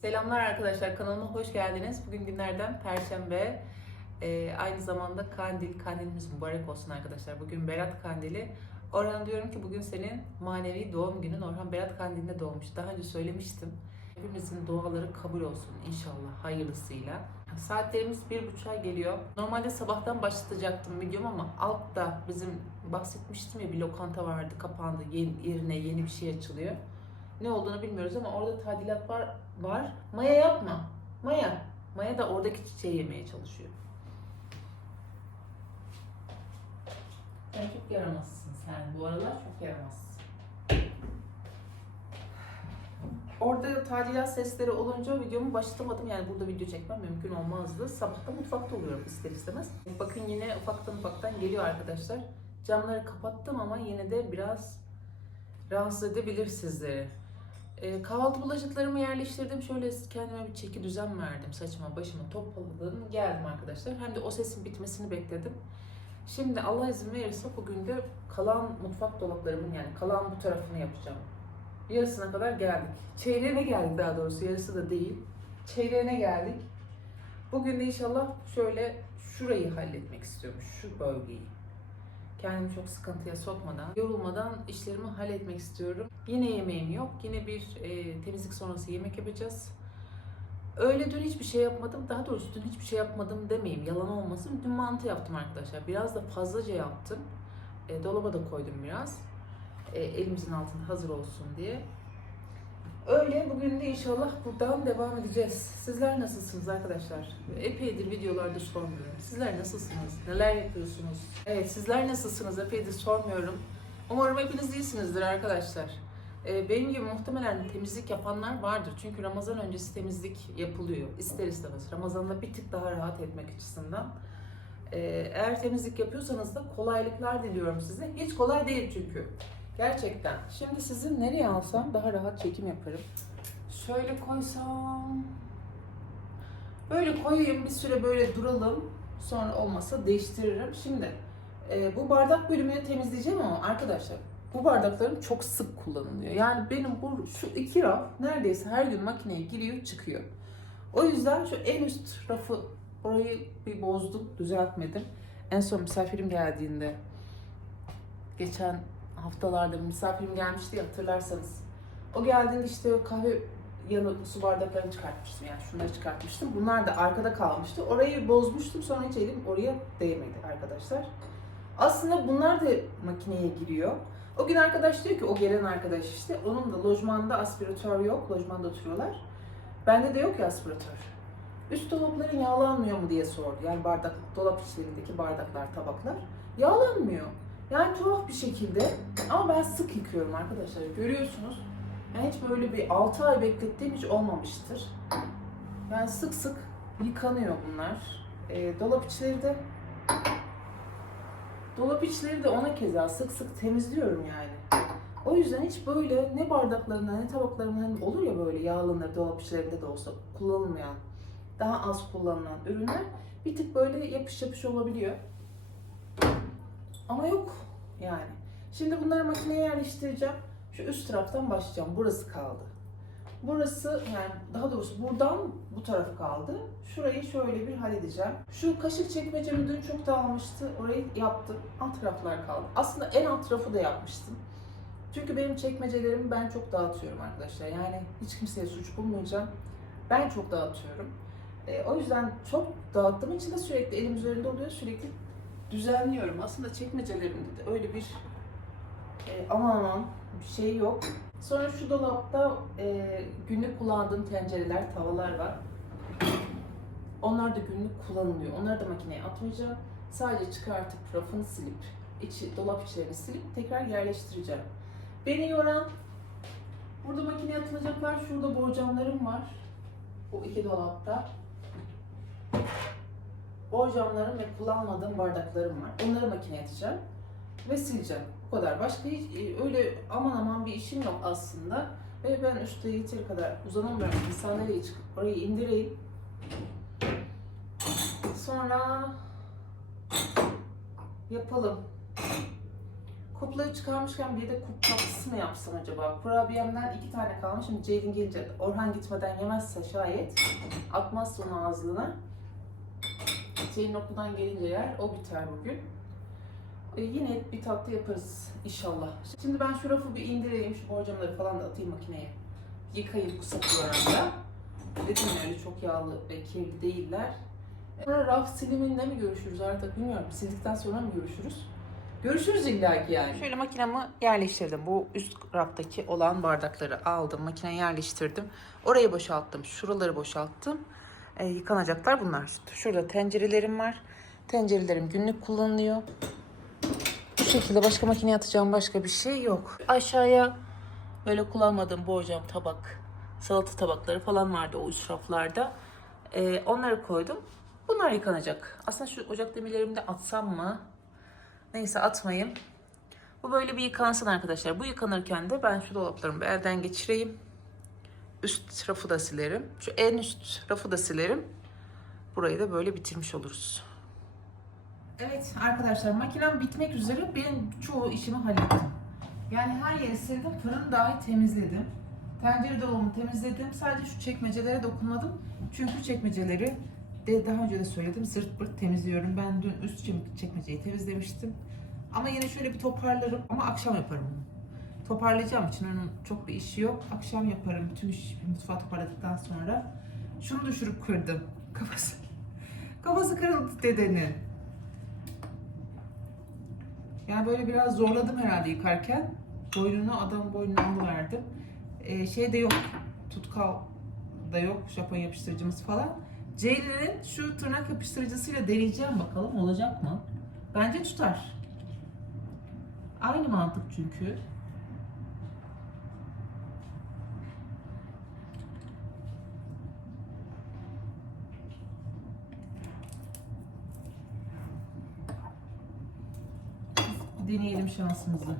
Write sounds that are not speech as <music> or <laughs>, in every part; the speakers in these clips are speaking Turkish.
Selamlar arkadaşlar kanalıma hoş geldiniz. Bugün günlerden Perşembe. Ee, aynı zamanda Kandil, kandilimiz mübarek olsun arkadaşlar. Bugün Berat Kandili. Orhan diyorum ki bugün senin manevi doğum günün. Orhan Berat Kandili'nde doğmuş. Daha önce söylemiştim. Hepimizin duaları kabul olsun inşallah hayırlısıyla. Saatlerimiz bir buçuğa geliyor. Normalde sabahtan başlatacaktım videomu ama altta bizim bahsetmiştim ya bir lokanta vardı kapandı. Yerine yeni bir şey açılıyor. Ne olduğunu bilmiyoruz ama orada tadilat var. Var. Maya yapma. Maya. Maya da oradaki çiçeği yemeye çalışıyor. Sen çok yaramazsın sen. Bu aralar çok yaramazsın. Orada tadilat sesleri olunca videomu başlatamadım. Yani burada video çekmem mümkün olmazdı. Sabahta mutfakta oluyorum ister istemez. Bakın yine ufaktan ufaktan geliyor arkadaşlar. Camları kapattım ama yine de biraz rahatsız edebilir sizleri. E, kahvaltı bulaşıklarımı yerleştirdim. Şöyle kendime bir çeki düzen verdim. Saçıma başıma topladım. Geldim arkadaşlar. Hem de o sesin bitmesini bekledim. Şimdi Allah izin verirse bugün de kalan mutfak dolaplarımın yani kalan bu tarafını yapacağım. Yarısına kadar geldik. Çeyreğine geldik daha doğrusu. Yarısı da değil. Çeyreğine geldik. Bugün de inşallah şöyle şurayı halletmek istiyorum. Şu bölgeyi kendimi çok sıkıntıya sokmadan, yorulmadan işlerimi halletmek istiyorum. Yine yemeğim yok. Yine bir e, temizlik sonrası yemek yapacağız. Öyle dün hiçbir şey yapmadım. Daha doğrusu dün hiçbir şey yapmadım demeyeyim. Yalan olmasın. Dün mantı yaptım arkadaşlar. Biraz da fazlaca yaptım. E, dolaba da koydum biraz. E, elimizin altında hazır olsun diye. Öyle bugün de inşallah buradan devam edeceğiz. Sizler nasılsınız arkadaşlar? Epeydir videolarda sormuyorum. Sizler nasılsınız? Neler yapıyorsunuz? Evet sizler nasılsınız? Epeydir sormuyorum. Umarım hepiniz iyisinizdir arkadaşlar. Ee, benim gibi muhtemelen temizlik yapanlar vardır. Çünkü Ramazan öncesi temizlik yapılıyor. İster istemez. Ramazan'da bir tık daha rahat etmek açısından. Ee, eğer temizlik yapıyorsanız da kolaylıklar diliyorum size. Hiç kolay değil çünkü. Gerçekten. Şimdi sizi nereye alsam daha rahat çekim yaparım. Şöyle koysam... Böyle koyayım bir süre böyle duralım. Sonra olmasa değiştiririm. Şimdi e, bu bardak bölümünü temizleyeceğim ama arkadaşlar bu bardaklarım çok sık kullanılıyor. Yani benim bu şu iki raf neredeyse her gün makineye giriyor çıkıyor. O yüzden şu en üst rafı orayı bir bozdum, düzeltmedim. En son misafirim geldiğinde geçen haftalarda misafirim gelmişti ya hatırlarsanız. O geldiğinde işte kahve yanı su bardaklarını çıkartmıştım yani şunları çıkartmıştım. Bunlar da arkada kalmıştı. Orayı bozmuştum sonra hiç elim oraya değmedi arkadaşlar. Aslında bunlar da makineye giriyor. O gün arkadaş diyor ki o gelen arkadaş işte onun da lojmanda aspiratör yok. Lojmanda oturuyorlar. Bende de yok ya aspiratör. Üst dolapların yağlanmıyor mu diye sordu. Yani bardak, dolap içlerindeki bardaklar, tabaklar. Yağlanmıyor. Yani tuhaf bir şekilde ama ben sık yıkıyorum arkadaşlar. Görüyorsunuz. Yani hiç böyle bir 6 ay beklettiğim hiç olmamıştır. Yani sık sık yıkanıyor bunlar. E, dolap içleri de dolap içleri de ona keza sık sık temizliyorum yani. O yüzden hiç böyle ne bardaklarında ne tabaklarında hani olur ya böyle yağlanır dolap içlerinde de olsa kullanılmayan, daha az kullanılan ürünler bir tık böyle yapış yapış olabiliyor. Ama yok yani. Şimdi bunları makineye yerleştireceğim. Şu üst taraftan başlayacağım. Burası kaldı. Burası yani daha doğrusu buradan bu tarafı kaldı. Şurayı şöyle bir halledeceğim. Şu kaşık çekmecemi dün çok dağılmıştı. Orayı yaptım. Alt taraflar kaldı. Aslında en alt tarafı da yapmıştım. Çünkü benim çekmecelerimi ben çok dağıtıyorum arkadaşlar. Yani hiç kimseye suç bulmayacağım. Ben çok dağıtıyorum. E, o yüzden çok dağıttığım için de sürekli elim üzerinde oluyor. Sürekli düzenliyorum. Aslında çekmecelerimde de öyle bir e, aman aman bir şey yok. Sonra şu dolapta e, günlük kullandığım tencereler, tavalar var. Onlar da günlük kullanılıyor. Onları da makineye atmayacağım. Sadece çıkartıp rafını silip, içi, dolap içlerini silip tekrar yerleştireceğim. Beni yoran, burada makineye atılacaklar, şurada borcamlarım var. Bu iki dolapta. Borcamlarım ve kullanmadığım bardaklarım var. Onları makineye atacağım ve sileceğim. Bu kadar. Başka hiç e, öyle aman aman bir işim yok aslında. Ve ben üstte yeteri kadar uzanamıyorum. Bir sandalyeye çıkıp orayı indireyim. Sonra yapalım. Kupuları çıkarmışken bir de kup tatlısı mı yapsam acaba? Kurabiyemden iki tane kalmış. Şimdi Ceylin gelince Orhan gitmeden yemezse şayet atmazsa onu ağzına. Ceylin okuldan gelince yer. O biter bugün. E, yine bir tatlı yaparız inşallah. Şimdi ben şu rafı bir indireyim. Şu borcamları falan da atayım makineye. Yıkayıp kısatıyorum da. Dedim öyle çok yağlı ve kirli değiller. Sonra raf siliminde mi görüşürüz artık bilmiyorum. Sildikten sonra mı görüşürüz? Görüşürüz illaki yani. Şöyle makinamı yerleştirdim. Bu üst raftaki olan bardakları aldım. Makineye yerleştirdim. Orayı boşalttım. Şuraları boşalttım. E, yıkanacaklar bunlar. Şurada tencerelerim var. Tencerelerim günlük kullanılıyor. Bu şekilde başka makineye atacağım başka bir şey yok. Aşağıya böyle kullanmadığım borcam tabak, salata tabakları falan vardı o üst raflarda. E, onları koydum. Bunlar yıkanacak. Aslında şu ocak demirlerimi de atsam mı? Neyse atmayayım. Bu böyle bir yıkansın arkadaşlar. Bu yıkanırken de ben şu dolaplarımı elden geçireyim. Üst rafı da silerim. Şu en üst rafı da silerim. Burayı da böyle bitirmiş oluruz. Evet arkadaşlar makinem bitmek üzere. Ben çoğu işimi hallettim. Yani her yeri sildim. Fırını dahi temizledim. Tencere dolabımı temizledim. Sadece şu çekmecelere dokunmadım. Çünkü çekmeceleri de daha önce de söyledim zırt pırt temizliyorum. Ben dün üst çek- çekmeceyi temizlemiştim. Ama yine şöyle bir toparlarım ama akşam yaparım onu. Toparlayacağım için onun çok bir işi yok. Akşam yaparım bütün iş mutfağı toparladıktan sonra. Şunu düşürüp kırdım. <laughs> Kafası. Kafası kırıldı dedenin. Yani böyle biraz zorladım herhalde yıkarken. Boynunu adam boynuna alıverdim. Ee, şey de yok. Tutkal da yok. Japon yapıştırıcımız falan. Ceylin'in şu tırnak yapıştırıcısıyla deneyeceğim bakalım olacak mı? Bence tutar. Aynı mantık çünkü. Deneyelim şansımızı.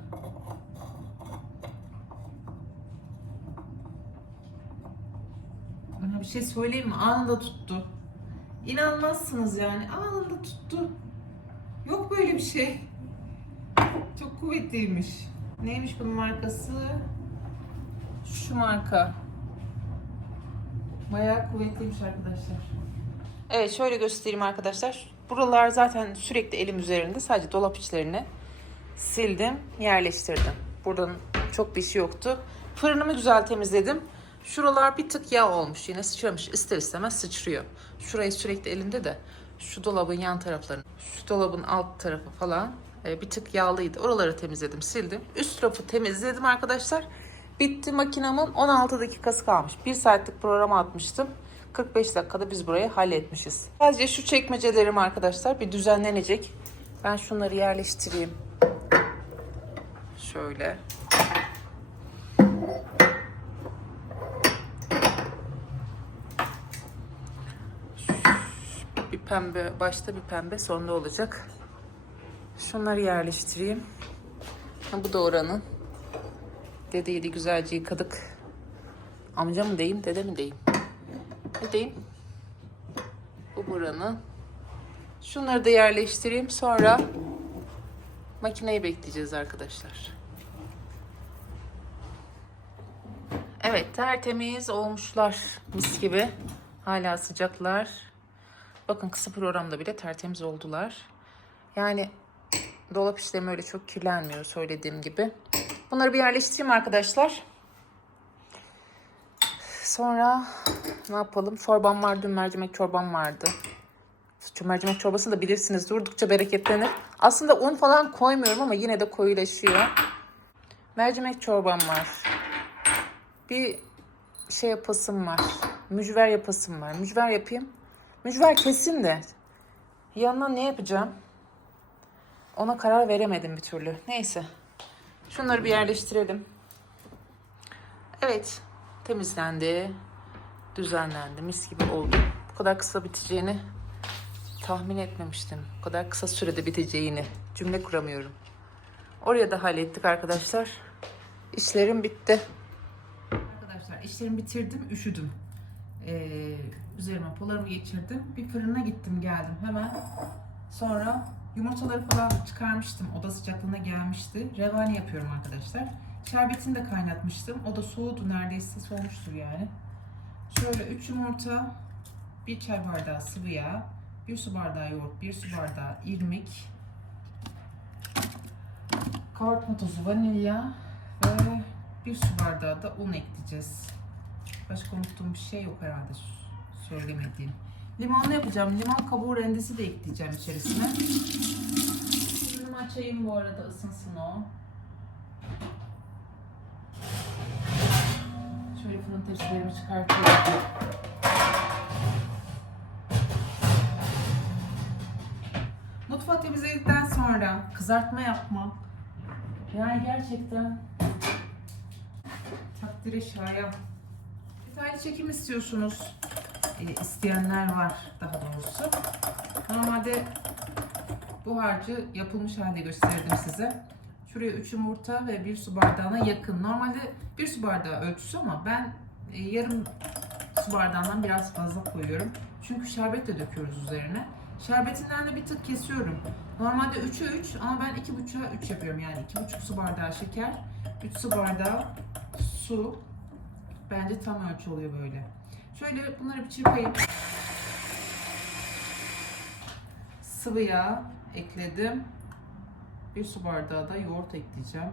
Bir şey söyleyeyim mi? Anında tuttu. İnanmazsınız yani. Anında tuttu. Yok böyle bir şey. Çok kuvvetliymiş. Neymiş bunun markası? Şu marka. Bayağı kuvvetliymiş arkadaşlar. Evet şöyle göstereyim arkadaşlar. Buralar zaten sürekli elim üzerinde. Sadece dolap içlerini sildim, yerleştirdim. Buradan çok bir şey yoktu. Fırınımı güzel temizledim. Şuralar bir tık yağ olmuş. Yine sıçramış. İster istemez sıçrıyor. Şurayı sürekli elimde de şu dolabın yan taraflarını, şu dolabın alt tarafı falan e, bir tık yağlıydı. Oraları temizledim, sildim. Üst tarafı temizledim arkadaşlar. Bitti makinamın 16 dakikası kalmış. 1 saatlik programa atmıştım. 45 dakikada biz burayı halletmişiz. Sadece şu çekmecelerim arkadaşlar bir düzenlenecek. Ben şunları yerleştireyim. Şöyle. Bir pembe, başta bir pembe sonda olacak. Şunları yerleştireyim. Bu da oranın. Dedeyi de güzelce yıkadık. Amca mı diyeyim, dede mi diyeyim? Ne diyeyim? Bu buranın. Şunları da yerleştireyim. Sonra makineyi bekleyeceğiz arkadaşlar. Evet tertemiz olmuşlar mis gibi. Hala sıcaklar. Bakın kısa programda bile tertemiz oldular. Yani <clears throat> dolap işlemi öyle çok kirlenmiyor söylediğim gibi. Bunları bir yerleştireyim arkadaşlar. Sonra ne yapalım? Çorbam var. Dün mercimek çorbam vardı. Şu mercimek çorbasını da bilirsiniz. Durdukça bereketlenir. Aslında un falan koymuyorum ama yine de koyulaşıyor. Mercimek çorbam var. Bir şey yapasım var. Mücver yapasım var. Mücver yapayım. Mücver kesin de. Yanına ne yapacağım? Ona karar veremedim bir türlü. Neyse. Şunları bir yerleştirelim. Evet. Temizlendi. Düzenlendi. Mis gibi oldu. Bu kadar kısa biteceğini tahmin etmemiştim. Bu kadar kısa sürede biteceğini. Cümle kuramıyorum. Oraya da hallettik arkadaşlar. İşlerim bitti. İşlerimi bitirdim. Üşüdüm. Ee, üzerime polarımı geçirdim. Bir fırına gittim geldim hemen. Sonra Yumurtaları falan çıkarmıştım. Oda sıcaklığına gelmişti. Revani yapıyorum arkadaşlar. Şerbetini de kaynatmıştım. O da soğudu neredeyse soğumuştur yani. Şöyle 3 yumurta, 1 çay bardağı sıvı yağ, 1 su bardağı yoğurt, 1 su bardağı irmik, kabartma tozu, vanilya ve 1 su bardağı da un ekleyeceğiz. Başka unuttuğum bir şey yok herhalde söylemediğim. Limonlu yapacağım. Limon kabuğu rendesi de ekleyeceğim içerisine. Fırınımı açayım bu arada ısınsın o. Şöyle fırın tepsilerimi çıkartıyorum. Mutfağı temizledikten sonra kızartma yapmak yani gerçekten takdire şayan. Detaylı çekim istiyorsunuz. E, isteyenler var daha doğrusu. Normalde bu harcı yapılmış halde gösterdim size. Şuraya 3 yumurta ve 1 su bardağına yakın. Normalde 1 su bardağı ölçüsü ama ben e, yarım su bardağından biraz fazla koyuyorum. Çünkü şerbet de döküyoruz üzerine. Şerbetinden de bir tık kesiyorum. Normalde 3'e 3 ama ben 2,5'a 3 yapıyorum. Yani 2,5 su bardağı şeker, 3 su bardağı su. Bence tam ölçü oluyor böyle. Şöyle bunları bir çırpayım. Sıvı yağ ekledim. Bir su bardağı da yoğurt ekleyeceğim.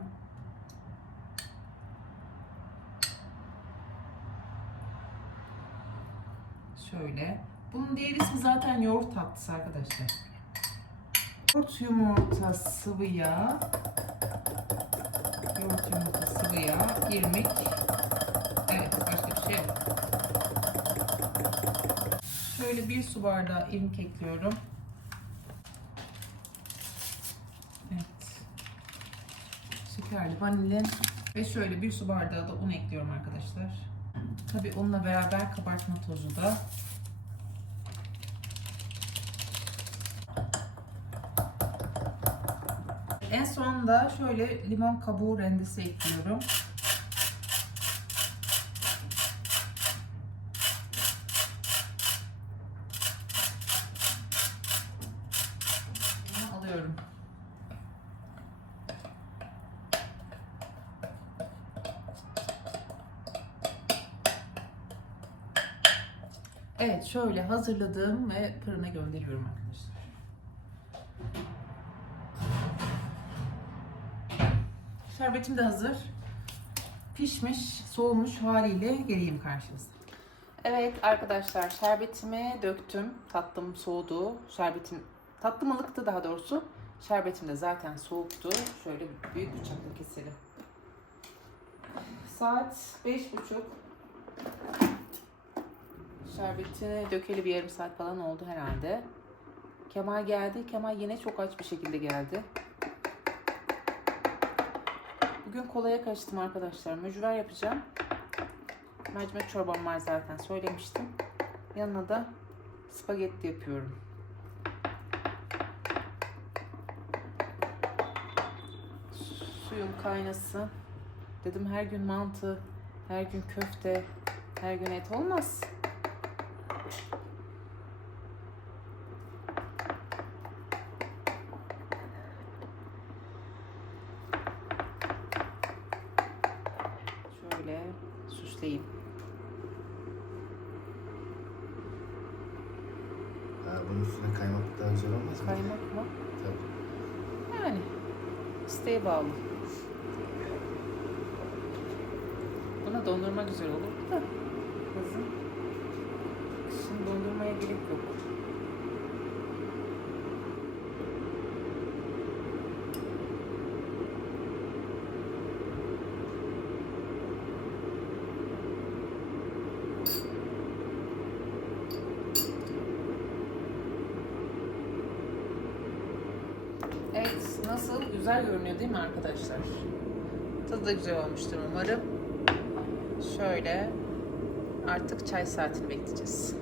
Şöyle. Bunun diğer ismi zaten yoğurt tatlısı arkadaşlar. Yoğurt yumurta sıvı yağ. İrmik. Evet başka bir şey. Şöyle bir su bardağı irmik ekliyorum. Evet. Şekerli vanilin ve şöyle bir su bardağı da un ekliyorum arkadaşlar. Tabii unla beraber kabartma tozu da. En sonunda şöyle limon kabuğu rendesi ekliyorum. Bunu alıyorum. Evet şöyle hazırladım ve fırına gönderiyorum arkadaşlar. Şerbetim de hazır. Pişmiş, soğumuş haliyle geleyim karşınıza. Evet arkadaşlar şerbetimi döktüm. Tatlım soğudu. Şerbetim tatlım ılıktı daha doğrusu. Şerbetim de zaten soğuktu. Şöyle büyük bıçakla keselim. Saat beş buçuk. Şerbetini dökeli bir yarım saat falan oldu herhalde. Kemal geldi. Kemal yine çok aç bir şekilde geldi. Bugün kolaya kaçtım arkadaşlar. Mücver yapacağım. Mercimek çorbam var zaten söylemiştim. Yanına da spagetti yapıyorum. Suyum kaynasın. Dedim her gün mantı, her gün köfte, her gün et olmaz. Şöyle süsleyeyim. Ha, bunun üstüne kaymak daha güzel olmaz mı? Kaymak mı? Tabii. Yani isteğe bağlı. Buna dondurma güzel olur da kızım. Şimdi dondurmaya gerek yok. Evet, nasıl? Güzel görünüyor değil mi arkadaşlar? Tadı da güzel olmuştur umarım. Şöyle artık çay saatini bekleyeceğiz.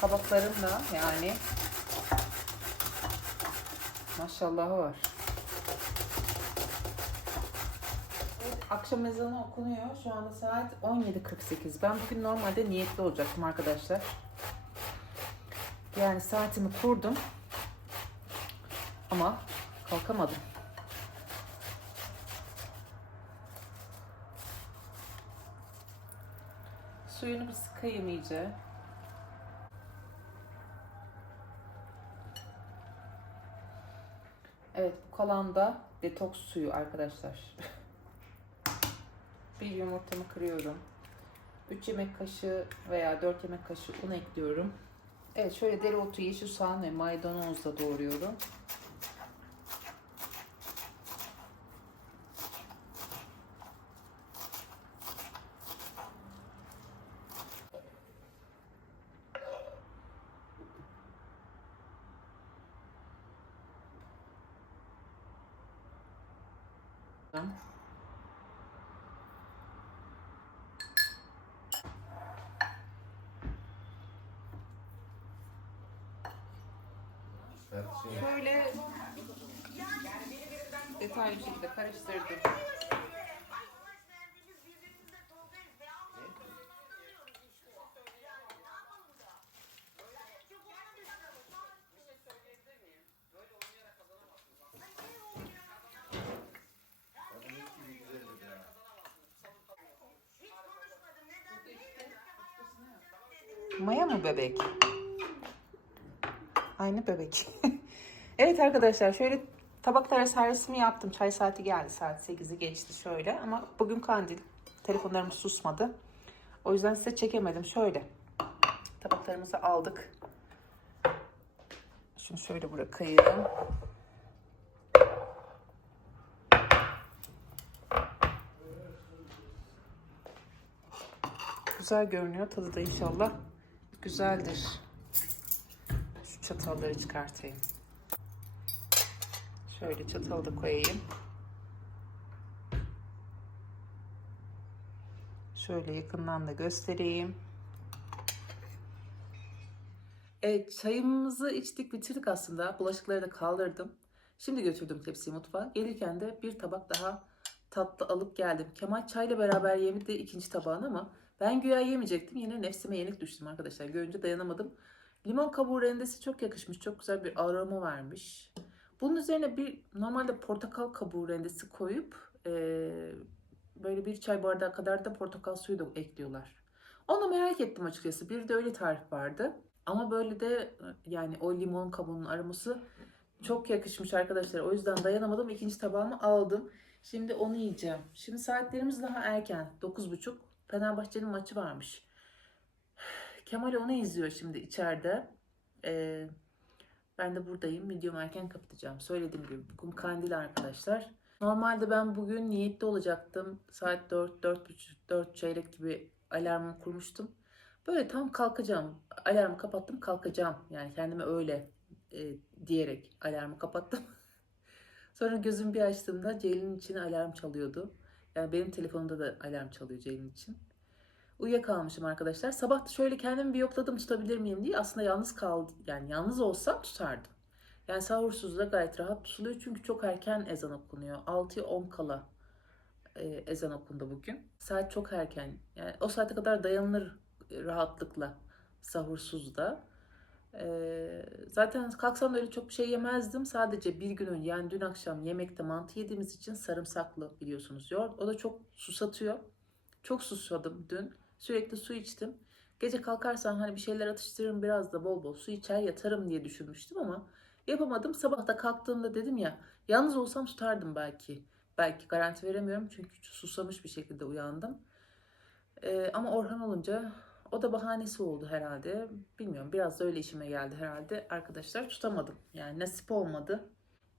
Kabaklarım da yani maşallahı var. Akşam ezanı okunuyor. Şu anda saat 17.48. Ben bugün normalde niyetli olacaktım arkadaşlar. Yani saatimi kurdum. Ama kalkamadım. Suyunu bir sıkayım iyice. Evet bu kalan da detoks suyu arkadaşlar. <laughs> bir yumurtamı kırıyorum. 3 yemek kaşığı veya 4 yemek kaşığı un ekliyorum. Evet şöyle dereotu, yeşil soğan ve maydanozla doğruyorum. Şöyle detaylı şekilde karıştırdım. Maya mı bebek? Aynı bebek. <laughs> evet arkadaşlar şöyle tabaklara servisimi yaptım. Çay saati geldi. Saat 8'i geçti şöyle. Ama bugün kandil. Telefonlarım susmadı. O yüzden size çekemedim. Şöyle. Tabaklarımızı aldık. Şunu şöyle bırakayım. Güzel görünüyor. Tadı da inşallah güzeldir. Çatalları çıkartayım. Şöyle çatalı da koyayım. Şöyle yakından da göstereyim. Evet çayımızı içtik bitirdik aslında. Bulaşıkları da kaldırdım. Şimdi götürdüm tepsiyi mutfağa. Gelirken de bir tabak daha tatlı alıp geldim. Kemal çayla beraber yemedi ikinci tabağını ama ben güya yemeyecektim. Yine nefsime yenik düştüm arkadaşlar. Görünce dayanamadım. Limon kabuğu rendesi çok yakışmış. Çok güzel bir aroma vermiş. Bunun üzerine bir normalde portakal kabuğu rendesi koyup eee, böyle bir çay bardağı kadar da portakal suyu da ekliyorlar. Onu merak ettim açıkçası. Bir de öyle tarif vardı. Ama böyle de yani o limon kabuğunun aroması çok yakışmış arkadaşlar. O yüzden dayanamadım. İkinci tabağımı aldım. Şimdi onu yiyeceğim. Şimdi saatlerimiz daha erken. 9.30. Fenerbahçe'nin maçı varmış. Kemal onu izliyor şimdi içeride. Ee, ben de buradayım. Videomu erken kapatacağım. Söylediğim gibi bugün kandil arkadaşlar. Normalde ben bugün niyetli olacaktım. Saat 4, 4.30, 4 çeyrek gibi alarmımı kurmuştum. Böyle tam kalkacağım. Alarmı kapattım kalkacağım. Yani kendime öyle e, diyerek alarmı kapattım. <laughs> Sonra gözümü bir açtığımda Ceylin için alarm çalıyordu. Yani benim telefonumda da alarm çalıyor Ceylin için. Uyuyakalmışım arkadaşlar. Sabah da şöyle kendimi bir yokladım tutabilir miyim diye. Aslında yalnız kaldı. Yani yalnız olsam tutardım. Yani sahursuz gayet rahat tutuluyor. Çünkü çok erken ezan okunuyor. 6'ya 10 kala e, ezan okundu bugün. Saat çok erken. Yani o saate kadar dayanılır rahatlıkla sahursuz da. E, zaten kalksam da öyle çok bir şey yemezdim. Sadece bir gün önce yani dün akşam yemekte mantı yediğimiz için sarımsaklı biliyorsunuz yoğurt. O da çok susatıyor. Çok susadım dün. Sürekli su içtim. Gece kalkarsam hani bir şeyler atıştırırım biraz da bol bol su içer yatarım diye düşünmüştüm ama yapamadım. Sabah da kalktığımda dedim ya yalnız olsam tutardım belki. Belki garanti veremiyorum çünkü susamış bir şekilde uyandım. Ee, ama Orhan olunca o da bahanesi oldu herhalde. Bilmiyorum biraz da öyle işime geldi herhalde. Arkadaşlar tutamadım. Yani nasip olmadı.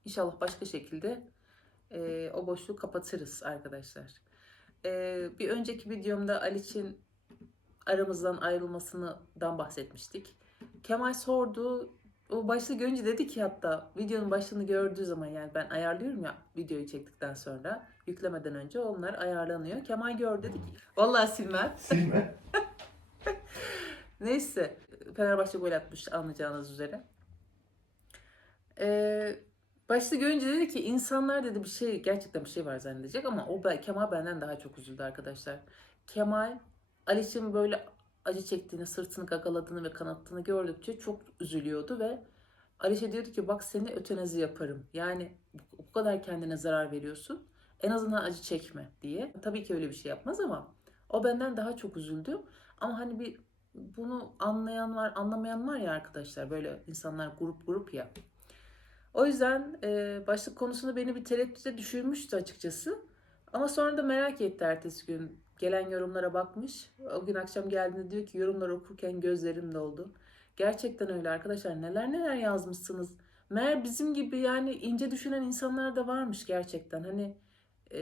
İnşallah başka şekilde e, o boşluğu kapatırız arkadaşlar. Ee, bir önceki videomda Aliç'in aramızdan ayrılmasından bahsetmiştik. Kemal sordu. O başta görünce dedi ki hatta videonun başlığını gördüğü zaman yani ben ayarlıyorum ya videoyu çektikten sonra yüklemeden önce onlar ayarlanıyor. Kemal gör dedi ki vallahi silmem. Silme. <laughs> Neyse Fenerbahçe gol atmış anlayacağınız üzere. Ee, başta görünce dedi ki insanlar dedi bir şey gerçekten bir şey var zannedecek ama o Kemal benden daha çok üzüldü arkadaşlar. Kemal Aliç'in böyle acı çektiğini, sırtını gagaladığını ve kanattığını gördükçe çok üzülüyordu ve Alişe diyordu ki bak seni ötenazi yaparım. Yani bu kadar kendine zarar veriyorsun. En azından acı çekme diye. Tabii ki öyle bir şey yapmaz ama o benden daha çok üzüldü. Ama hani bir bunu anlayan var, anlamayan var ya arkadaşlar. Böyle insanlar grup grup ya. O yüzden e, başlık konusunda beni bir tereddüte düşürmüştü açıkçası. Ama sonra da merak etti ertesi gün. Gelen yorumlara bakmış. O gün akşam geldiğinde diyor ki yorumları okurken gözlerim doldu. Gerçekten öyle arkadaşlar. Neler neler yazmışsınız. Meğer bizim gibi yani ince düşünen insanlar da varmış gerçekten. Hani e,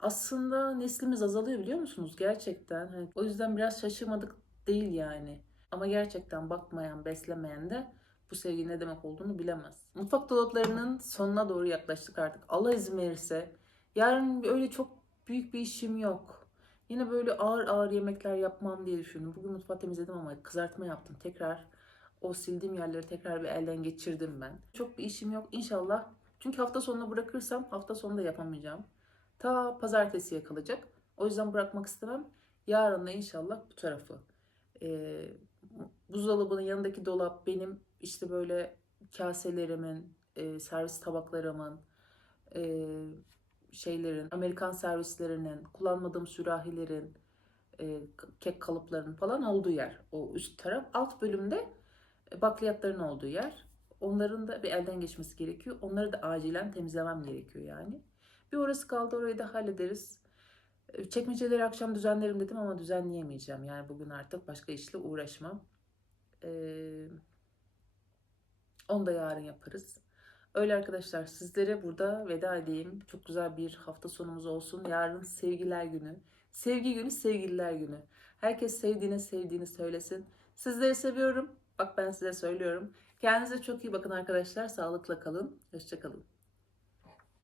aslında neslimiz azalıyor biliyor musunuz? Gerçekten. Hani, o yüzden biraz şaşırmadık değil yani. Ama gerçekten bakmayan, beslemeyen de bu sevgi ne demek olduğunu bilemez. Mutfak dolaplarının sonuna doğru yaklaştık artık. Allah izin verirse. Yarın öyle çok büyük bir işim yok. Yine böyle ağır ağır yemekler yapmam diye düşündüm. Bugün mutfağı temizledim ama kızartma yaptım. Tekrar o sildiğim yerleri tekrar bir elden geçirdim ben. Çok bir işim yok inşallah. Çünkü hafta sonuna bırakırsam hafta sonu da yapamayacağım. Ta pazartesiye kalacak. O yüzden bırakmak istemem. Yarın da inşallah bu tarafı. Ee, buzdolabının yanındaki dolap benim işte böyle kaselerimin, e, servis tabaklarımın, e, şeylerin, Amerikan servislerinin, kullanmadığım sürahilerin, e, kek kalıplarının falan olduğu yer. O üst taraf. Alt bölümde e, bakliyatların olduğu yer. Onların da bir elden geçmesi gerekiyor. Onları da acilen temizlemem gerekiyor yani. Bir orası kaldı orayı da hallederiz. E, Çekmeceleri akşam düzenlerim dedim ama düzenleyemeyeceğim. Yani bugün artık başka işle uğraşmam. Ee, onu da yarın yaparız. Öyle arkadaşlar sizlere burada veda edeyim. Çok güzel bir hafta sonumuz olsun. Yarın sevgiler günü. Sevgi günü, sevgililer günü. Herkes sevdiğine sevdiğini söylesin. Sizleri seviyorum. Bak ben size söylüyorum. Kendinize çok iyi bakın arkadaşlar. Sağlıkla kalın. Hoşçakalın.